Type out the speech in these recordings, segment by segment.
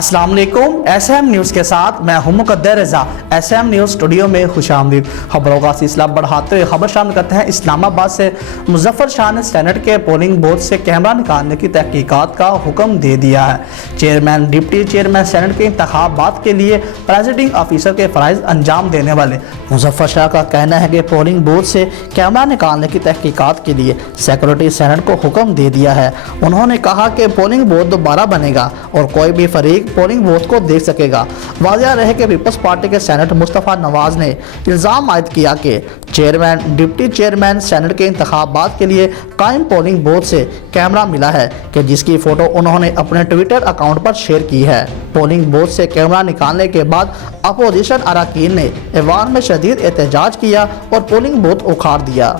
अस्सलाम वालेकुम। SM news के साथ मैं हूं मुकद्दर रज़ा। SM न्यूज़ स्टूडियो में खुशामदीद। खबरों का सिलसिला बढ़ाते हुए खबर शामिल करते हैं। इस्लामाबाद से मुजफ्फर शाह ने सेनेट के पोलिंग बूथ से कैमरा निकालने की तहकीकात का हुक्म दे दिया है। चेयरमैन डिप्टी चेयरमैन सेनेट के इंतखाबात के लिए प्रेसिडिंग ऑफिसर के फ़राइज़ अंजाम देने वाले मुजफ्फर शाह का कहना है कि पोलिंग बूथ से कैमरा निकालने की तहकीकात के लिए सेक्रेटरी सेनेट को हुक्म दे दिया है। उन्होंने कहा कि पोलिंग बूथ दोबारा बनेगा और कोई भी फरीक पोलिंग बूथ को देख सकेगा। वाज़ेह रहे कि पीपल्स पार्टी के सेनेटर मुस्तफ़ा नवाज ने इल्ज़ाम आयद किया कि चेयरमैन डिप्टी चेयरमैन सेनेट के इंतखाबात के लिए कायम पोलिंग बूथ से कैमरा मिला है कि जिसकी फ़ोटो उन्होंने अपने ट्विटर अकाउंट पर शेयर की है। पोलिंग बूथ से कैमरा निकालने के बाद अपोजिशन अरकान ने ऐवान में शदीद एहतजाज किया और पोलिंग बूथ उखाड़ दिया।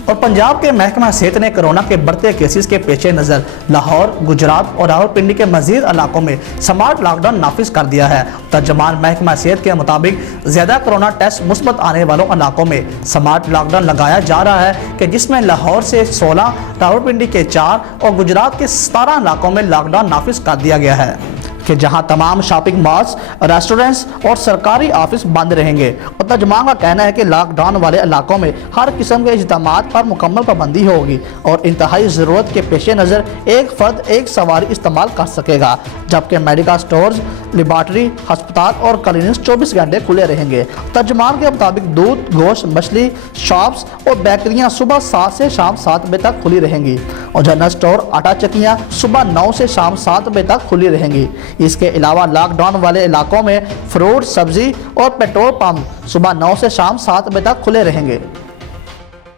और पंजाब के महकमा सेहत ने कोरोना के बढ़ते केसेस के पेश नज़र लाहौर, गुजरात और रावलपिंडी के मजीद इलाकों में स्मार्ट लॉकडाउन नाफिज कर दिया है। तर्जमान महकमा सेहत के मुताबिक ज़्यादा कोरोना टेस्ट मुस्बत आने वालों इलाकों में स्मार्ट लॉकडाउन लगाया जा रहा है कि जिसमें लाहौर से 16, रावलपिंडी के 4 और गुजरात के 17 इलाकों में लॉकडाउन नाफिज कर दिया गया है कि जहां तमाम शॉपिंग मॉल्स, रेस्टोरेंट्स और सरकारी ऑफिस बंद रहेंगे। और तर्जुमान का कहना है कि लॉकडाउन वाले इलाकों में हर किस्म के इज्तिमात पर मुकम्मल पाबंदी होगी और इंतहाई ज़रूरत के पेश नज़र एक फ़र्द एक सवारी इस्तेमाल कर सकेगा, जबकि मेडिकल स्टोर्स, लेबॉर्ट्री, हस्पताल और क्लिनिक्स 24 घंटे खुले रहेंगे। तर्जुमान के मुताबिक दूध, गोश्त, मछली शॉप्स और बेकरियाँ सुबह 7 से शाम 7 बजे तक खुली रहेंगी और जनरल स्टोर, आटा चक्कियाँ सुबह 9 से शाम 7 बजे तक खुली रहेंगी। इसके अलावा लॉकडाउन वाले इलाकों में फ्रूट, सब्जी और पेट्रोल पंप सुबह 9 से शाम 7 बजे तक खुले रहेंगे।